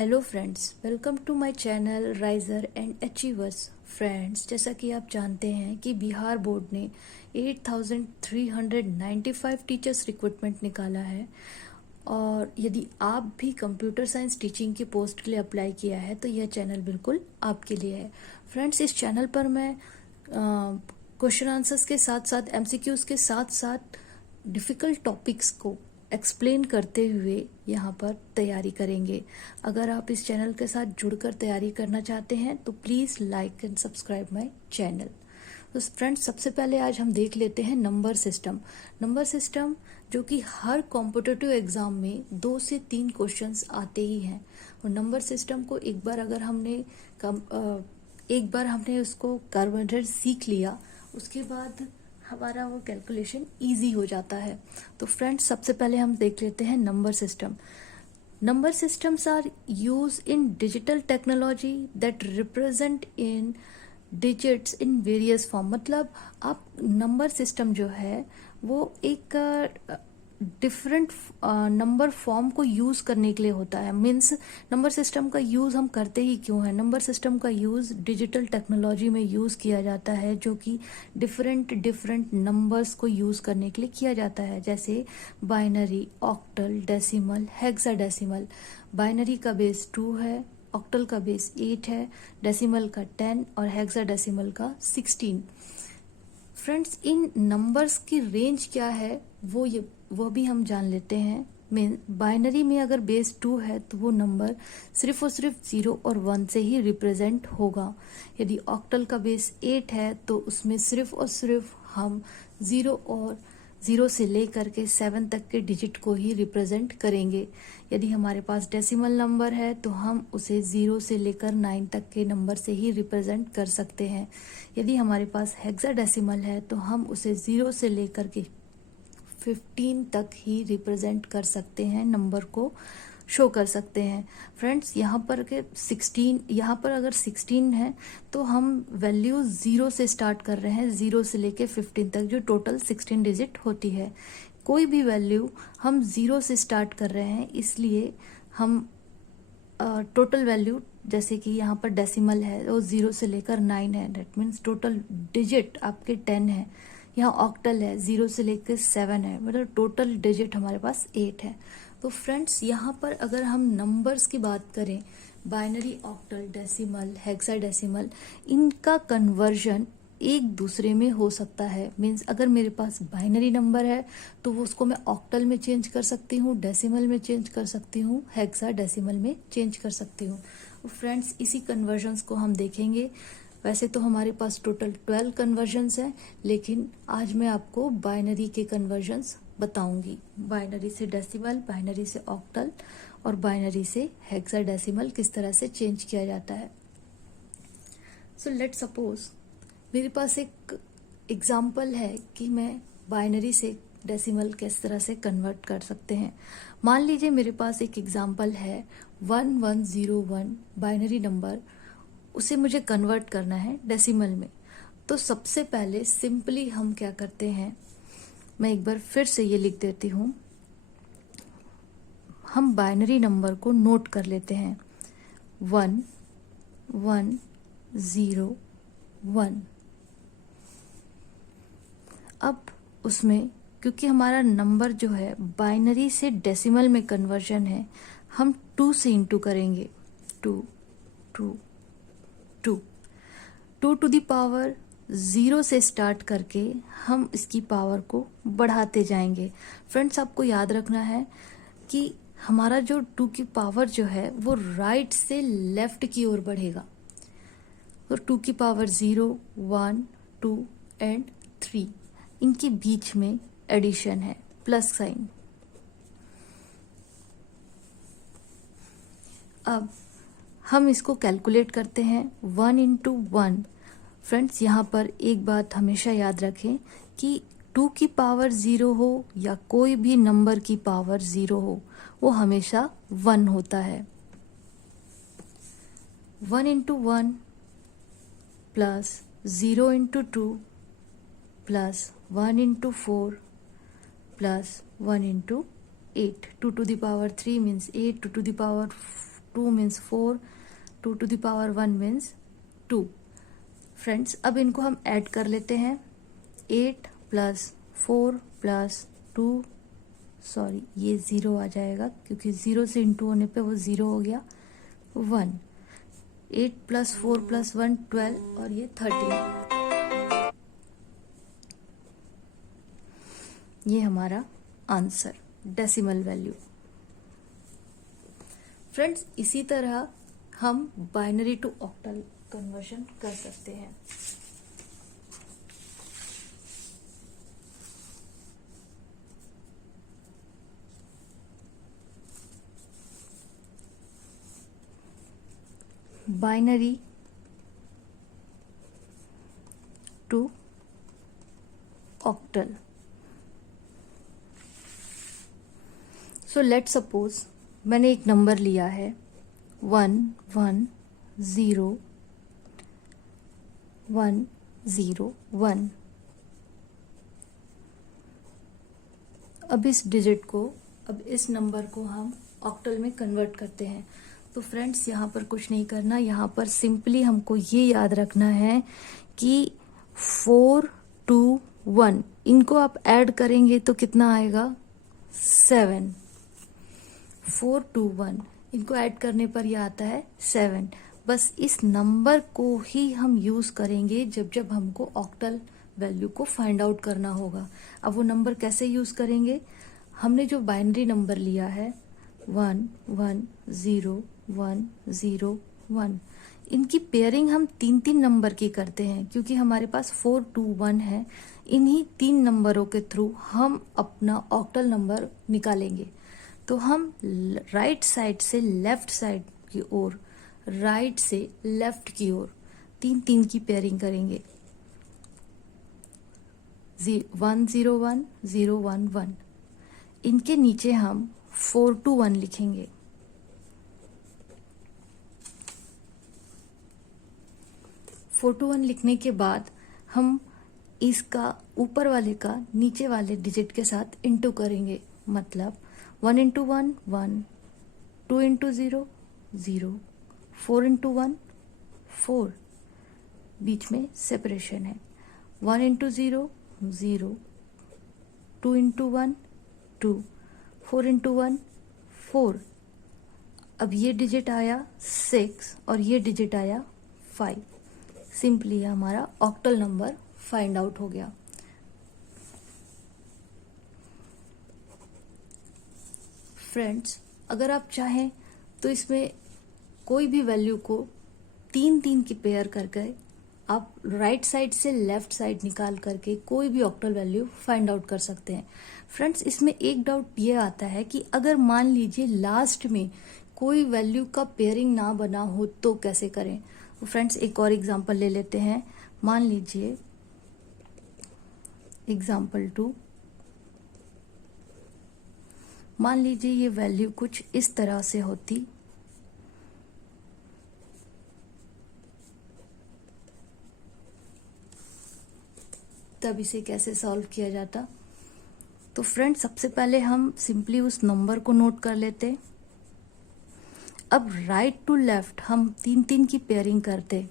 Hello friends, welcome to my channel Riser and Achievers. Friends, जैसा कि आप जानते हैं कि बिहार बोर्ड ने 8395 टीचर्स रिक्रूटमेंट निकाला है और यदि आप भी कंप्यूटर साइंस टीचिंग की पोस्ट के लिए अप्लाई किया है तो यह चैनल बिल्कुल आपके लिए है। फ्रेंड्स, इस चैनल पर मैं क्वेश्चन आंसर्स के साथ साथ एमसीक्यूज के साथ साथ डिफ़िकल्ट टॉपिक्स को एक्सप्लेन करते हुए यहाँ पर तैयारी करेंगे। अगर आप इस चैनल के साथ जुड़कर तैयारी करना चाहते हैं तो please like and subscribe my channel. तो फ्रेंड्स, सबसे पहले आज हम देख लेते हैं नंबर सिस्टम। नंबर सिस्टम जो कि हर कॉम्पिटिटिव एग्जाम में 2 से 3 क्वेश्चंस आते ही हैं। और नंबर सिस्टम को एक बार हमने उसको कन्वर्टर सीख लिया, उसके बाद हमारा वो कैलकुलेशन इजी हो जाता है। तो फ्रेंड्स, सबसे पहले हम देख लेते हैं number system. Number systems are use in digital technology that represent in digits in various form. मतलब आप नंबर सिस्टम जो है वो एक डिफरेंट नंबर फॉर्म को यूज करने के लिए होता है। मीन्स नंबर सिस्टम का यूज हम करते ही क्यों है? नंबर सिस्टम का यूज डिजिटल टेक्नोलॉजी में यूज किया जाता है, जो कि डिफरेंट नंबर्स को यूज करने के लिए किया जाता है, जैसे binary, octal, decimal, hexadecimal. Binary का बेस 2 है, ऑक्टल का बेस 8 है, डेसिमल का 10 और हेक्साडेसिमल का 16। फ्रेंड्स, इन नंबर्स की रेंज क्या है वो भी हम जान लेते हैं। बाइनरी में अगर बेस 2 है तो वो नंबर सिर्फ और सिर्फ 0 और 1 से ही रिप्रेजेंट होगा। यदि ऑक्टल का बेस 8 है तो उसमें सिर्फ और सिर्फ हम 0 से लेकर के 7 तक के डिजिट को ही रिप्रेजेंट करेंगे। यदि हमारे पास डेसिमल नंबर है तो हम उसे 0 से लेकर 9 तक के नंबर से ही रिप्रेजेंट कर सकते हैं। यदि हमारे पास हेक्साडेसिमल है तो हम उसे 0 से लेकर के 15 तक ही रिप्रेजेंट कर सकते हैं, नंबर को शो कर सकते हैं। फ्रेंड्स, यहाँ पर अगर 16 है तो हम वैल्यू 0 से स्टार्ट कर रहे हैं, 0 से लेके 15 तक, जो टोटल 16 डिजिट होती है। कोई भी वैल्यू हम 0 से स्टार्ट कर रहे हैं, इसलिए हम टोटल वैल्यू, जैसे कि यहाँ पर डेसिमल है वो 0 से लेकर 9 है, दैट मीन्स टोटल डिजिट आपके 10 है। यहाँ ऑक्टल है, 0 से लेकर 7 है, मतलब टोटल डिजिट हमारे पास 8 है। तो फ्रेंड्स, यहाँ पर अगर हम नंबर्स की बात करें, बाइनरी, ऑक्टल, डेसिमल, हेक्साडेसिमल, इनका कन्वर्जन एक दूसरे में हो सकता है। मीन्स अगर मेरे पास बाइनरी नंबर है तो वो उसको मैं ऑक्टल में चेंज कर सकती हूँ, डेसिमल में चेंज कर सकती हूँ, हेक्साडेसिमल में चेंज कर सकती हूँ। फ्रेंड्स, इसी कन्वर्जन्स को हम देखेंगे। वैसे तो हमारे पास टोटल 12 कन्वर्जन्स हैं, लेकिन आज मैं आपको बाइनरी के कन्वर्जन्स बताऊंगी। बाइनरी से डेसिमल, बाइनरी से ऑक्टल और बाइनरी से हेक्साडेसिमल किस तरह से चेंज किया जाता है। सो लेट सपोज मेरे पास एक एग्जाम्पल है कि मैं बाइनरी से डेसिमल किस तरह से कन्वर्ट कर सकते हैं। मान लीजिए मेरे पास एक एग्जाम्पल है 1101 बाइनरी नंबर, उसे मुझे कन्वर्ट करना है डेसिमल में। तो सबसे पहले सिंपली हम क्या करते हैं, मैं एक बार फिर से ये लिख देती हूँ। हम बाइनरी नंबर को नोट कर लेते हैं, 1101। अब उसमें क्योंकि हमारा नंबर जो है बाइनरी से डेसिमल में कन्वर्जन है, हम 2 से इंटू करेंगे। 2 टू दी पावर 0 से स्टार्ट करके हम इसकी पावर को बढ़ाते जाएंगे। फ्रेंड्स, आपको याद रखना है कि हमारा जो 2 की पावर जो है वो राइट से लेफ्ट की ओर बढ़ेगा। तो 2 की पावर 0, 1, 2 एंड 3, इनके बीच में एडिशन है, प्लस साइन। अब हम इसको कैलकुलेट करते हैं 1 इंटू 1। फ्रेंड्स, यहाँ पर एक बात हमेशा याद रखें कि 2 की पावर 0 हो या कोई भी नंबर की पावर 0 हो, वो हमेशा 1 होता है। 1 into 1 plus 0 into 2 plus 1 into 4 plus 1 into 8। 2 to the power 3 means 8, 2 to the power 2 means 4, 2 to the power 1 means 2। Friends अब इनको हम ऐड कर लेते हैं। 8 प्लस 4 प्लस 2, सॉरी ये 0 आ जाएगा क्योंकि 0 से इंटू होने पे वो 0 हो गया, 1। 8 प्लस 4 प्लस 1 12 और ये 13। ये हमारा आंसर डेसिमल वैल्यू। फ्रेंड्स इसी तरह हम बाइनरी टू ऑक्टल कन्वर्शन कर सकते हैं। Binary to octal. So let suppose मैंने एक नंबर लिया है 1 1 0 1 0 1। अब इस डिजिट को, अब इस नंबर को हम ऑक्टल में कन्वर्ट करते हैं। तो फ्रेंड्स यहाँ पर कुछ नहीं करना, यहाँ पर सिंपली हमको ये याद रखना है कि 4 2 1 इनको आप ऐड करेंगे तो कितना आएगा 7। 4 2 1 इनको ऐड करने पर यह आता है 7। बस इस नंबर को ही हम यूज करेंगे जब जब हमको ऑक्टल वैल्यू को फाइंड आउट करना होगा। अब वो नंबर कैसे यूज करेंगे, हमने जो बाइनरी नंबर लिया है 1 1 0 1 0 1, इनकी पेयरिंग हम 3 नंबर की करते हैं क्योंकि हमारे पास 4 2 1 है। इन्हीं 3 नंबरों के थ्रू हम अपना ऑक्टल नंबर निकालेंगे। तो हम राइट साइड से लेफ्ट साइड की ओर, राइट से लेफ्ट की ओर 3 की पेयरिंग करेंगे। 1 0 1 0 1 1। इनके नीचे हम 4 2 1 लिखेंगे। 4 2 1 लिखने के बाद हम इसका ऊपर वाले का नीचे वाले डिजिट के साथ इंटू करेंगे। मतलब 1 इंटू 1 1, 2 इंटू 0 0, 4 इंटू 1 4, बीच में सेपरेशन है। 1 इंटू 0 0, 2 इंटू 1 2, 4 इंटू 1 4। अब ये डिजिट आया 6 और ये डिजिट आया 5। सिंपली हमारा ऑक्टल नंबर फाइंड आउट हो गया। फ्रेंड्स अगर आप चाहें तो इसमें कोई भी वैल्यू को 3 की पेयर करके आप राइट साइड से लेफ्ट साइड निकाल करके कोई भी ऑक्टल वैल्यू फाइंड आउट कर सकते हैं। फ्रेंड्स इसमें एक डाउट ये आता है कि अगर मान लीजिए लास्ट में कोई वैल्यू का पेयरिंग ना बना हो तो कैसे करें। तो फ्रेंड्स एक और एग्जांपल ले लेते हैं। मान लीजिए एग्जांपल 2, मान लीजिए ये वैल्यू कुछ इस तरह से होती। तब इसे कैसे सॉल्व किया जाता। तो फ्रेंड सबसे पहले हम सिंपली उस नंबर को नोट कर लेते। अब राइट टू लेफ्ट हम 3 की पेयरिंग करते,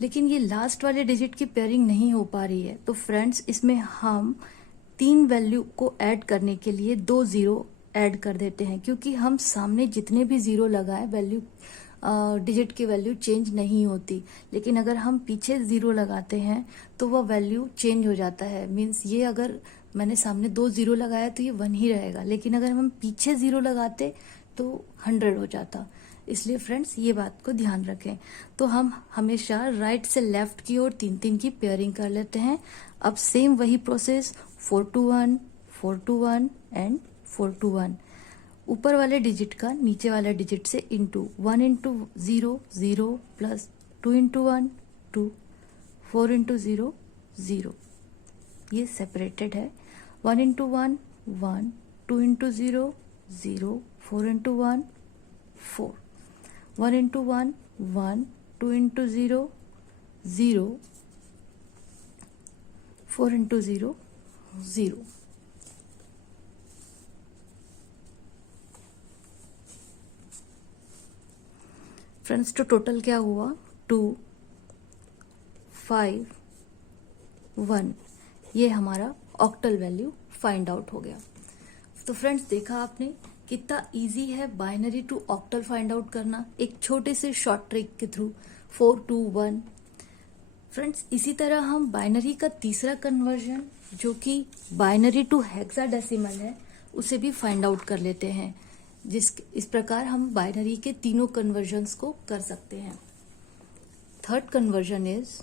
लेकिन ये लास्ट वाले डिजिट की पेयरिंग नहीं हो पा रही है। तो फ्रेंड्स इसमें हम 3 वैल्यू को ऐड करने के लिए 2 0 ऐड कर देते हैं क्योंकि हम सामने जितने भी 0 लगाए वैल्यू डिजिट की वैल्यू चेंज नहीं होती। लेकिन अगर हम पीछे 0 लगाते हैं तो वह वैल्यू चेंज हो जाता है। मीन्स ये अगर मैंने सामने 2 0 लगाया तो ये 1 ही रहेगा, लेकिन अगर हम पीछे 0 लगाते तो 100 हो जाता। इसलिए फ्रेंड्स ये बात को ध्यान रखें। तो हम हमेशा राइट से लेफ्ट की ओर 3 की पेयरिंग कर लेते हैं। अब सेम वही प्रोसेस 4 2 1 4 2 1 एंड 4 2 1। ऊपर वाले डिजिट का नीचे वाले डिजिट से into 1 into 0 0 plus 2 into 1 2, 4 into 0 0। ये सेपरेटेड है। 1 into 1 1, 2 into 0 0, 4 into 1 4, 1 into 1 1, 2 into 0 0, 4 into 0 0। Friends तो टोटल क्या हुआ 2 5 1, ये हमारा ऑक्टल वैल्यू फाइंड आउट हो गया। तो फ्रेंड्स देखा आपने कितना इजी है binary to octal find out करना एक छोटे से शॉर्ट ट्रिक के थ्रू 4 2 1। फ्रेंड्स इसी तरह हम बाइनरी का तीसरा कन्वर्जन जो कि बाइनरी टू हेक्साडेसिमल है उसे भी फाइंड आउट कर लेते हैं। इस प्रकार हम बाइनरी के तीनों कन्वर्जन्स को कर सकते हैं। Third conversion is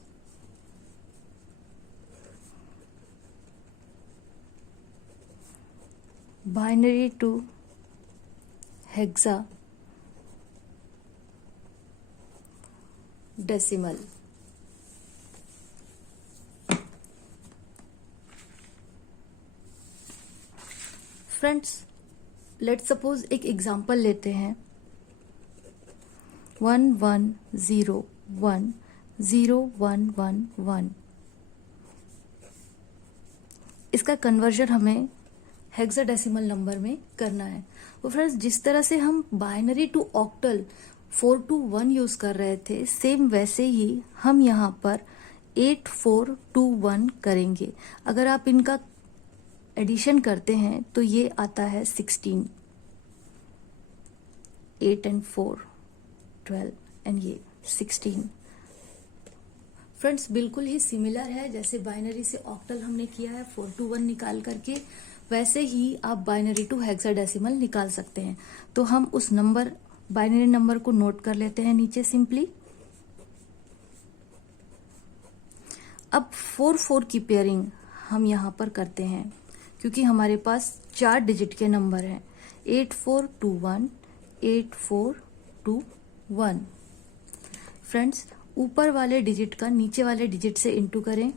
binary to hexadecimal. Friends let's suppose एक एग्जांपल लेते हैं 11010111। इसका कन्वर्जन हमें हेक्साडेसिमल नंबर में करना है। तो फ्रेंड्स जिस तरह से हम binary to octal 4 to 1 use कर रहे थे सेम वैसे ही हम यहाँ पर 8421 करेंगे। अगर आप इनका एडिशन करते हैं तो ये आता है 16, 8 and 4 12 एंड ये 16। फ्रेंड्स बिल्कुल ही सिमिलर है जैसे बाइनरी से ऑक्टल हमने किया है 4 to 1 निकाल करके, वैसे ही आप बाइनरी टू हेक्साडेसिमल निकाल सकते हैं। तो हम उस नंबर बाइनरी नंबर को नोट कर लेते हैं नीचे सिंपली। अब 4 की पेयरिंग हम यहाँ पर करते हैं क्योंकि हमारे पास 4 डिजिट के नंबर हैं 8421 8421। फ्रेंड्स ऊपर वाले डिजिट का नीचे वाले डिजिट से इंटू करें।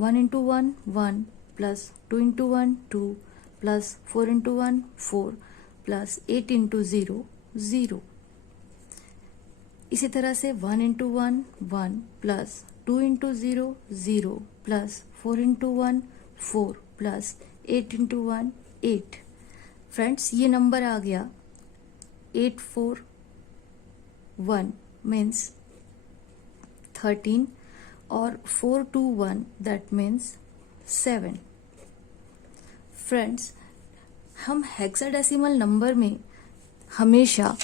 1 into 1 1 plus 2 into 1 2 plus 4 into 1 4 plus 8 into 0 0। इसी तरह से 1 into 1 1 plus 2 into 0 0 plus 4 into 1 4 plus 8 into 1 8। Friends ये नंबर आ गया 841 मीन्स 13 और 421 दैट मीन्स 7। फ्रेंड्स हम हेक्साडेसिमल नंबर में हमेशा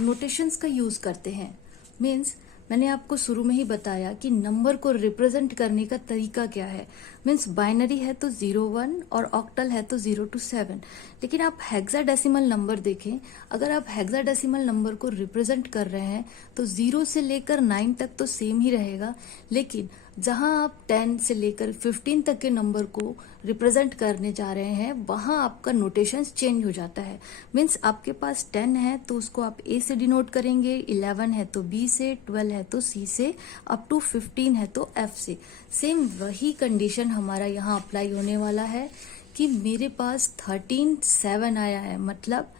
नोटेशंस का यूज करते हैं। मीन्स मैंने आपको शुरू में ही बताया कि नंबर को रिप्रेजेंट करने का तरीका क्या है। मीन्स बाइनरी है तो 01 और ऑक्टल है तो 0 to 7। लेकिन आप हेक्साडेसिमल नंबर देखें, अगर आप हेक्साडेसिमल नंबर को रिप्रेजेंट कर रहे हैं तो 0 से लेकर 9 तक तो सेम ही रहेगा, लेकिन जहां आप 10 से लेकर 15 तक के नंबर को रिप्रेजेंट करने जा रहे हैं वहां आपका नोटेशन चेंज हो जाता है। मीन्स आपके पास 10 है तो उसको आप ए से डिनोट करेंगे, 11 है तो बी से, 12 है तो सी से, अप टू 15 है तो एफ से। सेम वही कंडीशन हमारा यहाँ अप्लाई होने वाला है कि मेरे पास 13 7 आया है, मतलब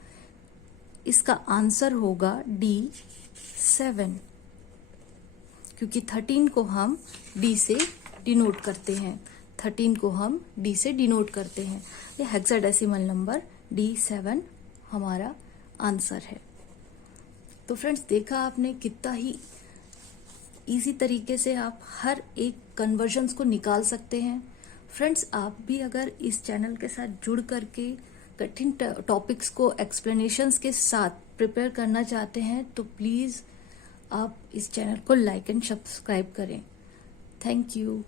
इसका आंसर होगा डी 7, क्योंकि 13 को हम डी से डिनोट करते हैं। 13 को हम डी से डिनोट करते हैं। ये हेक्साडेसिमल नंबर D7 हमारा आंसर है। तो फ्रेंड्स देखा आपने कितना ही इजी तरीके से आप हर एक कन्वर्जन्स को निकाल सकते हैं। फ्रेंड्स आप भी अगर इस चैनल के साथ जुड़ करके कठिन टॉपिक्स को एक्सप्लेनेशंस के साथ प्रिपेयर करना चाहते हैं तो प्लीज आप इस चैनल को लाइक एंड सब्सक्राइब करें। Thank you.